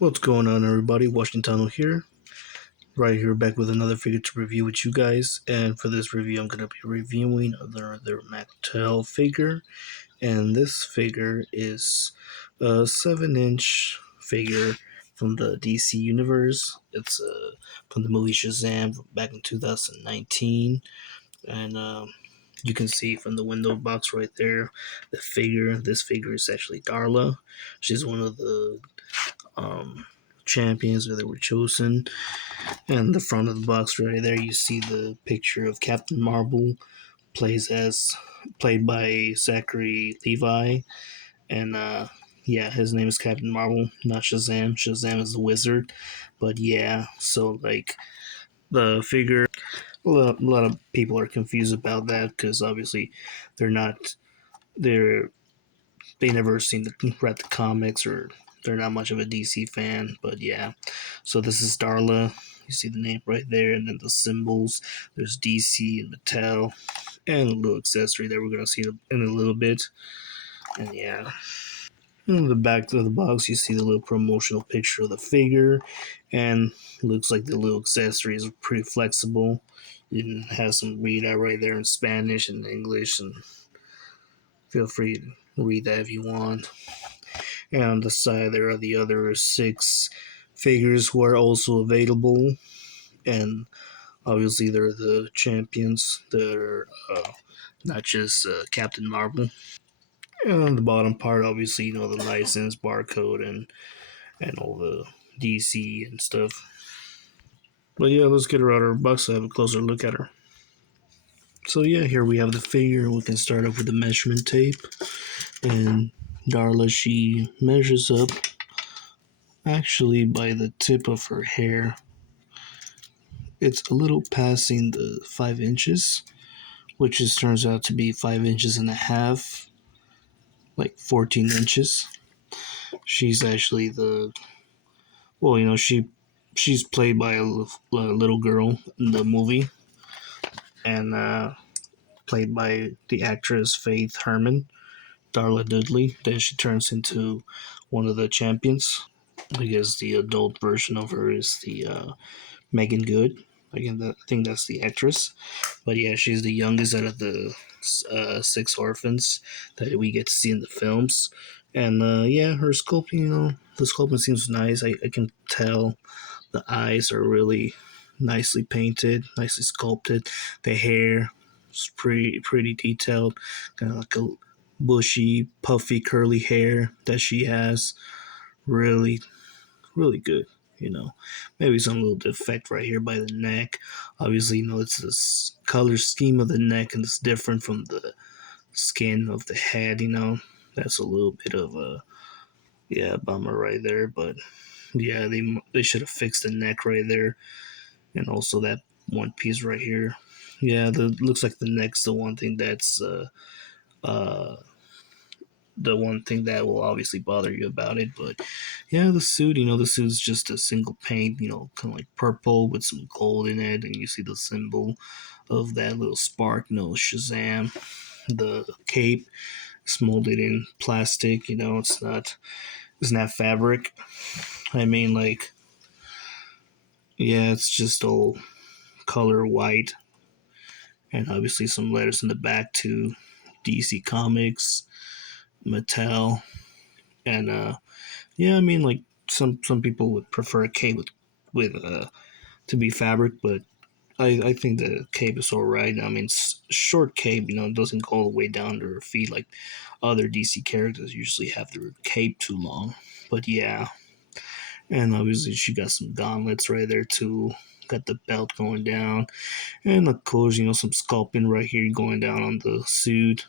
What's going on, everybody? Washington here, right here back with another figure to review with you guys. And for this review, I'm going to be reviewing another Mattel figure. And this figure is a 7-inch figure from the DC universe. It's from the movie Shazam back in 2019. And you can see from the window box right there, this figure is actually Darla. She's one of the um, champions that were chosen. And the front of the box right there, you see the picture of Captain Marvel, played by Zachary Levi, and yeah, his name is Captain Marvel, not Shazam. Shazam is the wizard, but yeah, so like the figure, a lot of people are confused about that because obviously they're not they're they never read the comics, or they're not much of a DC fan. But yeah, so this is Darla. You see the name right there, and then the symbols. There's DC and Mattel, and a little accessory that we're gonna see in a little bit. And yeah, in the back of the box, you see the little promotional picture of the figure, and looks like the little accessory is pretty flexible. It has some readout right there in Spanish and English, and feel free to read that if you want. And on the side, there are the other six figures who are also available, and obviously they're the champions. They're not just Captain Marvel. And on the bottom part, obviously, the license, barcode, and all the DC and stuff. But yeah, let's get her out of her box and have a closer look at her. So yeah, here we have the figure. We can start off with the measurement tape. And Darla, she measures up actually by the tip of her hair. It's a little passing the 5 inches, which turns out to be 5 inches and a half, like 14 inches. She's actually she's played by a little girl in the movie, and played by the actress Faith Herman, Darla Dudley. Then she turns into one of the champions. I guess the adult version of her is the Megan Good. Again, I think that's the actress. But yeah, she's the youngest out of the six orphans that we get to see in the films. And yeah, her sculpting, the sculpting seems nice. I can tell the eyes are really nicely painted, nicely sculpted. The hair is pretty detailed, kind of like a bushy, puffy, curly hair that she has. Really, really good. Maybe some little defect right here by the neck. Obviously, it's this color scheme of the neck, and it's different from the skin of the head. That's a little bit of a, yeah, bummer right there. But yeah, they should have fixed the neck right there, and also that one piece right here. Yeah, the looks like the neck's the one thing that's uh the one thing that will obviously bother you about it. But yeah, the suit's just a single paint, kind of like purple with some gold in it, and you see the symbol of that little spark, Shazam. The cape is molded in plastic, it's not fabric. I mean, like, yeah, it's just all color white, and obviously some letters in the back to DC Comics, Mattel, and yeah, I mean, like, some people would prefer a cape with to be fabric, but I think the cape is alright. I mean, short cape, it doesn't go all the way down to her feet like other DC characters usually have their cape too long. But yeah, and obviously she got some gauntlets right there too. Got the belt going down, and of course, some sculpting right here going down on the suit.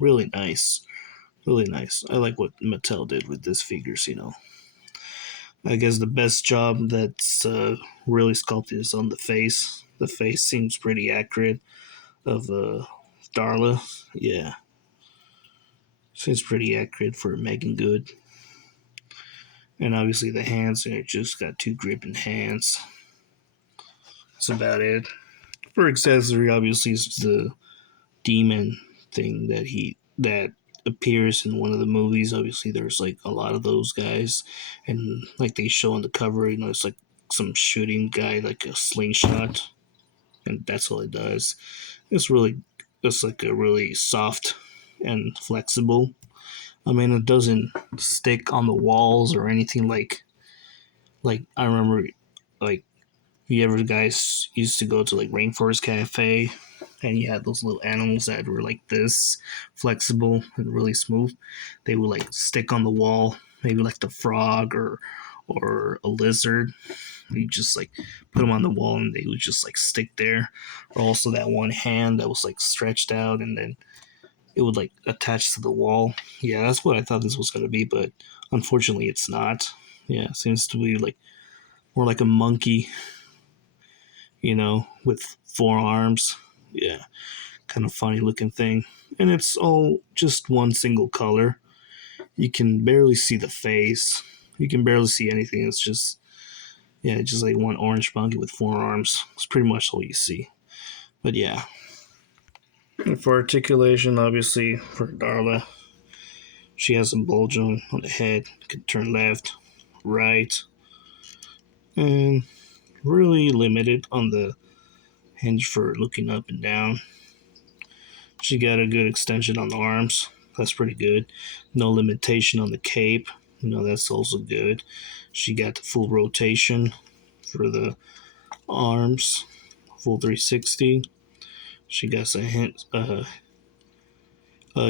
Really nice, really nice. I like what Mattel did with this figures. I guess the best job that's really sculpted is on the face. The face seems pretty accurate of Darla. Yeah, seems pretty accurate for Megan Good. And obviously the hands, just got two gripping hands. That's about it. For accessory, obviously, it's the demon thing that appears in one of the movies. Obviously, there's like a lot of those guys, and like they show on the cover, it's like some shooting guy, like a slingshot, and that's all it does. It's really, it's like a really soft and flexible. I mean, it doesn't stick on the walls or anything like I remember, like you ever guys used to go to like Rainforest Cafe, and you had those little animals that were like this flexible and really smooth. They would like stick on the wall, maybe like the frog or a lizard. You just like put them on the wall and they would just like stick there. Or also that one hand that was like stretched out and then it would like attach to the wall. Yeah, that's what I thought this was gonna be, but unfortunately it's not. Yeah, it seems to be like more like a monkey, with four arms. Yeah, kind of funny looking thing. And it's all just one single color. You can barely see the face. You can barely see anything. It's just, yeah, just like one orange monkey with four arms. It's pretty much all you see. But yeah. And for articulation, obviously, for Darla, she has a bulge on the head. Can turn left, right, and really limited on the hinge for looking up and down. She got a good extension on the arms. That's pretty good. No limitation on the cape. That's also good. She got the full rotation for the arms, full 360. She got a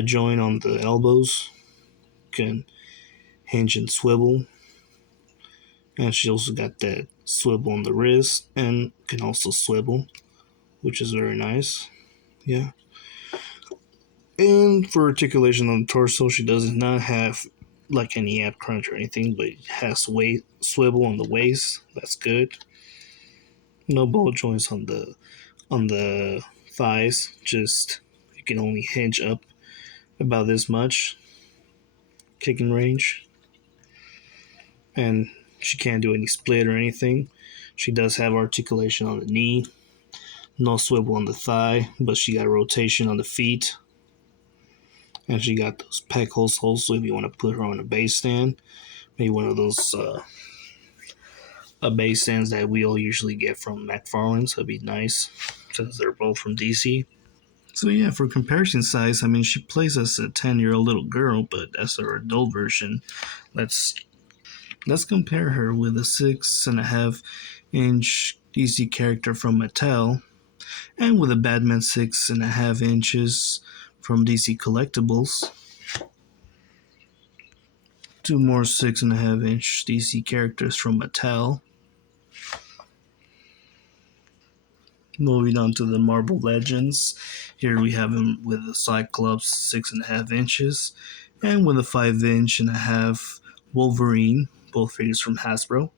joint on the elbows, can hinge and swivel. And she also got that swivel on the wrist and can also swivel, which is very nice. Yeah. And for articulation on the torso, she does not have like any ab crunch or anything, but it has weight swivel on the waist. That's good. No ball joints on the thighs. Just you can only hinge up about this much kicking range, and she can't do any split or anything. She does have articulation on the knee. No swivel on the thigh, but she got rotation on the feet. And she got those pec holes also if you want to put her on a base stand. Maybe one of those base stands that we all usually get from McFarlane's. That'd be nice since they're both from DC. So yeah, for comparison size, I mean she plays as a 10-year-old little girl, but as her adult version, let's let's compare her with a 6.5-inch DC character from Mattel, and with a Batman 6.5 inches from DC Collectibles. Two more 6.5-inch DC characters from Mattel. Moving on to the Marvel Legends. Here we have him with a Cyclops 6.5 inches, and with a 5.5 inch Wolverine, both figures from Hasbro.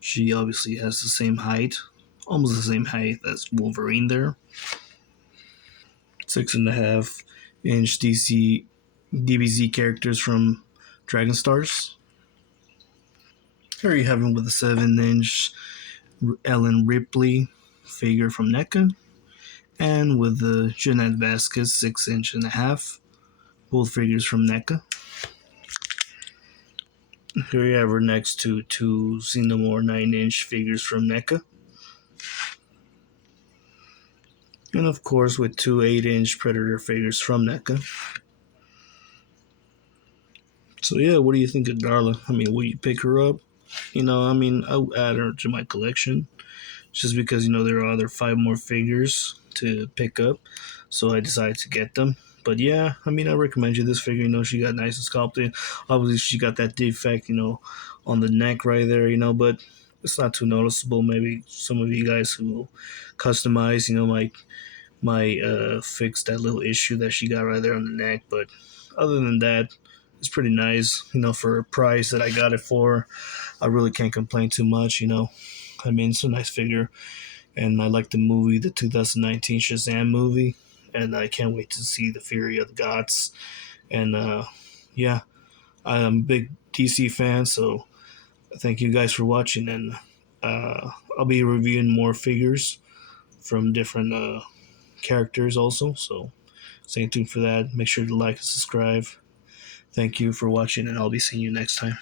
She obviously has the same height, almost the same height as Wolverine there. 6.5 inch DC DBZ characters from Dragon Stars. Here you have him with a 7-inch Ellen Ripley figure from NECA, and with the Jeanette Vasquez 6.5 inch, both figures from NECA. Here you have her next to two Xenomorph 9-inch figures from NECA. And of course with two 8-inch Predator figures from NECA. So yeah, what do you think of Darla? I mean, will you pick her up? I'll add her to my collection just because there are other 5 more figures to pick up, so I decided to get them. But yeah, I recommend you this figure. She got nice and sculpted. Obviously, she got that defect, on the neck right there, but it's not too noticeable. Maybe some of you guys who will customize, my fix that little issue that she got right there on the neck. But other than that, it's pretty nice. For a price that I got it for, I really can't complain too much. It's a nice figure, and I like the movie, the 2019 Shazam movie, and I can't wait to see the Fury of the Gods. And yeah, I'm a big DC fan, so thank you guys for watching, and I'll be reviewing more figures from different characters also, so stay tuned for that. Make sure to like and subscribe. Thank you for watching, and I'll be seeing you next time.